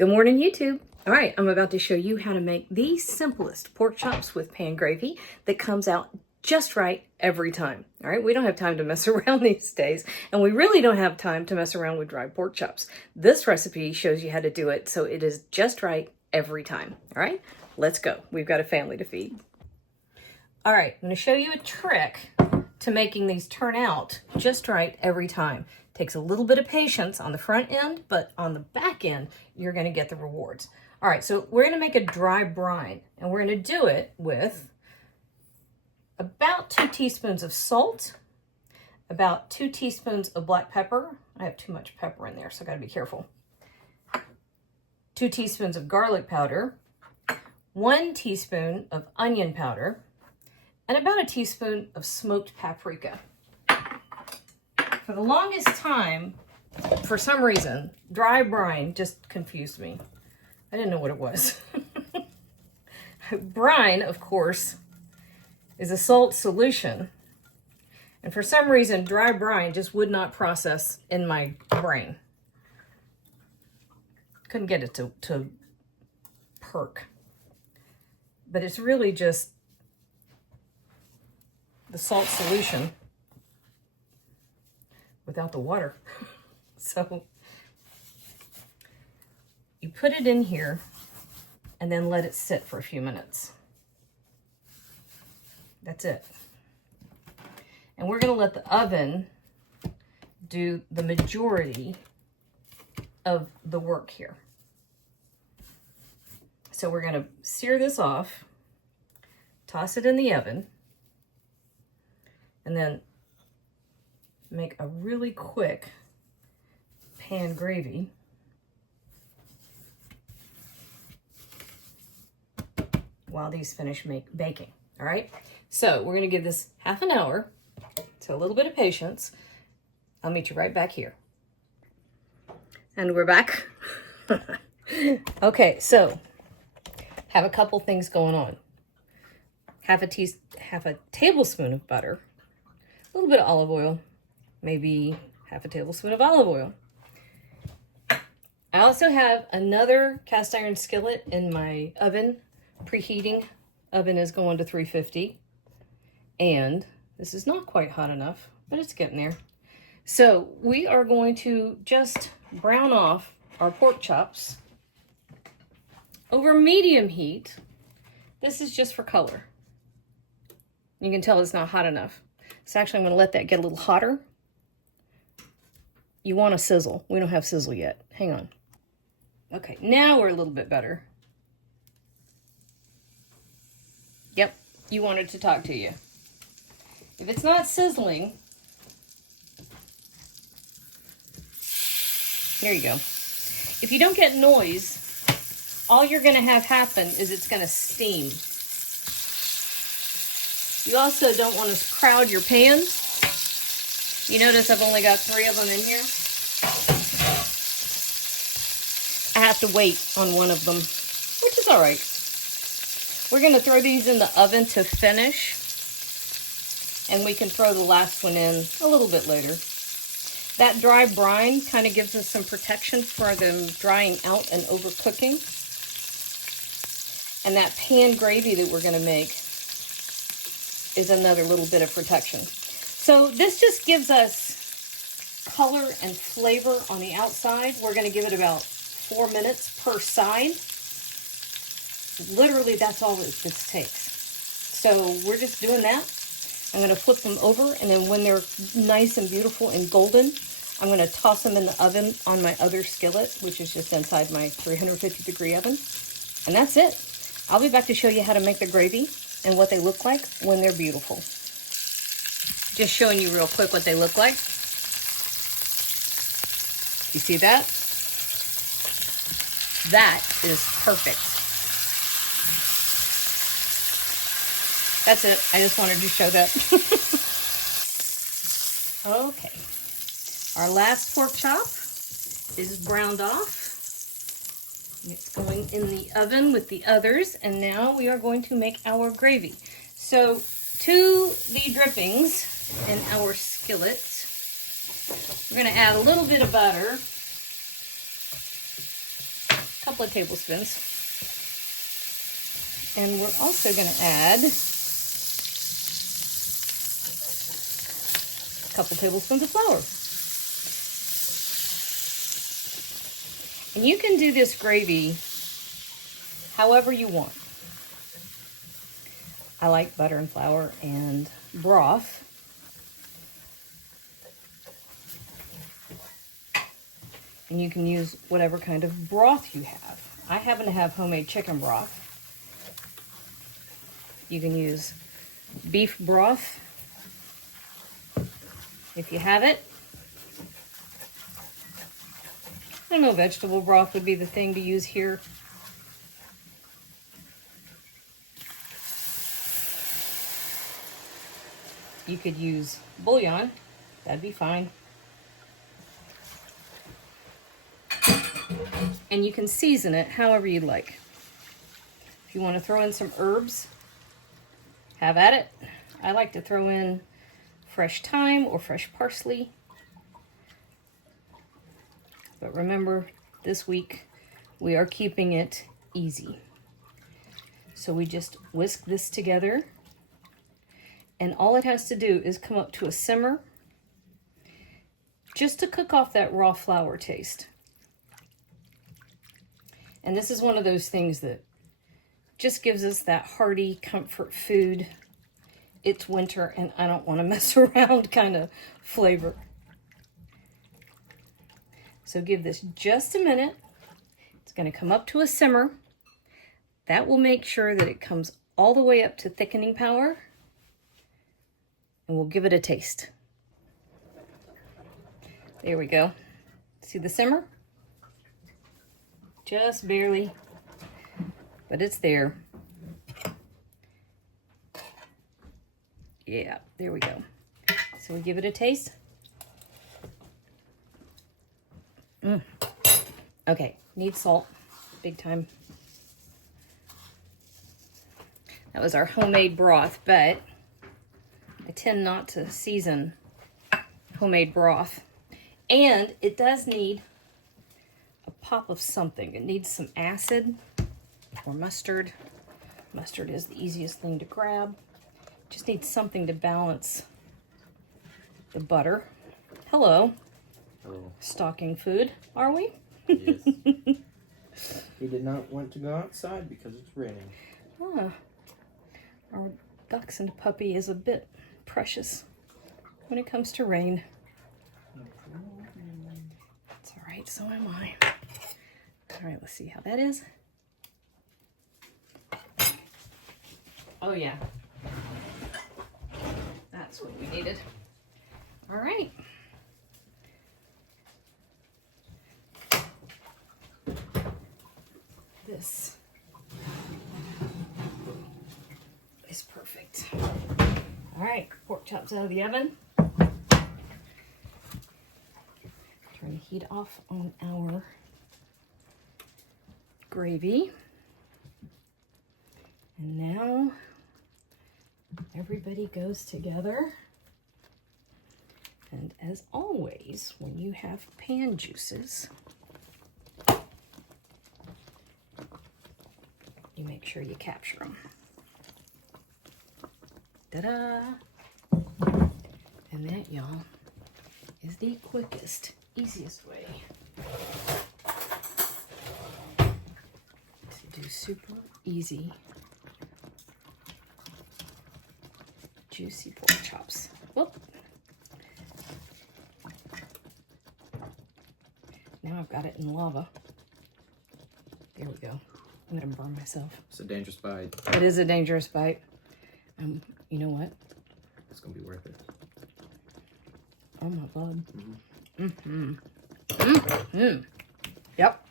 Good morning, YouTube. All right, I'm about to show you how to make the simplest pork chops with pan gravy that comes out just right every time. All right, we don't have time to mess around these days, and we really don't have time to mess around with dried pork chops. This recipe shows you how to do it so it is just right every time. All right, let's go. We've got a family to feed. All right, I'm going to show you a trick to making these turn out just right every time. Takes a little bit of patience on the front end, but on the back end, you're going to get the rewards. All right, so we're going to make a dry brine, and we're going to do it with about 2 teaspoons of salt, about 2 teaspoons of black pepper. I have too much pepper in there, so I got to be careful. 2 teaspoons of garlic powder, 1 teaspoon of onion powder, and about a teaspoon of smoked paprika. For the longest time, for some reason, dry brine just confused me. I didn't know what it was. Brine, of course, is a salt solution. And for some reason, dry brine just would not process in my brain. Couldn't get it to perk. But it's really just the salt solution without the water. So you put it in here and then let it sit for a few minutes. That's it. And we're going to let the oven do the majority of the work here. So we're going to sear this off, toss it in the oven, and then make a really quick pan gravy. While these finish baking. All right, so we're going to give this half an hour, so a little bit of patience. I'll meet you right back here. And we're back. Okay, so have a couple things going on. Half a tablespoon of butter, a little bit of olive oil, maybe half a tablespoon of olive oil. I also have another cast iron skillet in my oven, preheating. Oven is going to 350, and this is not quite hot enough, but it's getting there. So we are going to just brown off our pork chops over medium heat. This is just for color. You can tell it's not hot enough. So actually I'm going to let that get a little hotter. You want a sizzle. We don't have sizzle yet. Hang on. Okay, now we're a little bit better. Yep, you wanted to talk to you. If it's not sizzling, there you go. If you don't get noise, all you're going to have happen is it's going to steam. You also don't want to crowd your pans. You notice I've only got 3 of them in here. I have to wait on one of them, which is all right. We're going to throw these in the oven to finish, and we can throw the last one in a little bit later. That dry brine kind of gives us some protection for them drying out and overcooking. And that pan gravy that we're going to make is another little bit of protection. So this just gives us color and flavor on the outside. We're going to give it about 4 minutes per side. Literally, that's all this takes. So we're just doing that. I'm going to flip them over, and then when they're nice and beautiful and golden, I'm going to toss them in the oven on my other skillet, which is just inside my 350-degree oven. And that's it. I'll be back to show you how to make the gravy and what they look like when they're beautiful. Just showing you real quick what they look like. You see that? That is perfect. That's it. I just wanted to show that. Okay. Our last pork chop is browned off. It's going in the oven with the others, and now we are going to make our gravy. So to the drippings in our skillet, we're going to add a little bit of butter, couple of tablespoons. And we're also going to add a couple tablespoons of flour. And you can do this gravy however you want. I like butter and flour and broth. And you can use whatever kind of broth you have. I happen to have homemade chicken broth. You can use beef broth if you have it. I don't know, vegetable broth would be the thing to use here. You could use bouillon, that'd be fine. And you can season it however you'd like. If you want to throw in some herbs, have at it. I like to throw in fresh thyme or fresh parsley. But remember, this week we are keeping it easy. So we just whisk this together. And all it has to do is come up to a simmer just to cook off that raw flour taste. And this is one of those things that just gives us that hearty comfort food. It's winter and I don't want to mess around kind of flavor. So give this just a minute. It's going to come up to a simmer. That will make sure that it comes all the way up to thickening power. And we'll give it a taste. There we go. See the simmer? Just barely, but it's there. Yeah, there we go. So we give it a taste. Okay, need salt, big time. That was our homemade broth, but I tend not to season homemade broth. And it does need a pop of something. It needs some acid or mustard. Mustard is the easiest thing to grab. Just needs something to balance the butter. Hello. Hello. Stocking food, are we? Yes. He did not want to go outside because it's raining. Ah, our dachshund puppy is a bit precious when it comes to rain. It's all right, so am I. All right, let's see how that is. Oh yeah, that's what we needed. All right. This is perfect. All right, pork chops out of the oven. Turn the heat off on our gravy. And now everybody goes together. And as always, when you have pan juices, you make sure you capture them. Ta-da! And that, y'all, is the quickest, easiest way to do super easy, juicy pork chops. Whoop! Now I've got it in lava. There we go. I'm gonna burn myself. It's a dangerous bite. It is a dangerous bite. You know what? It's gonna be worth it. Oh my God. Mm-hmm. Yep.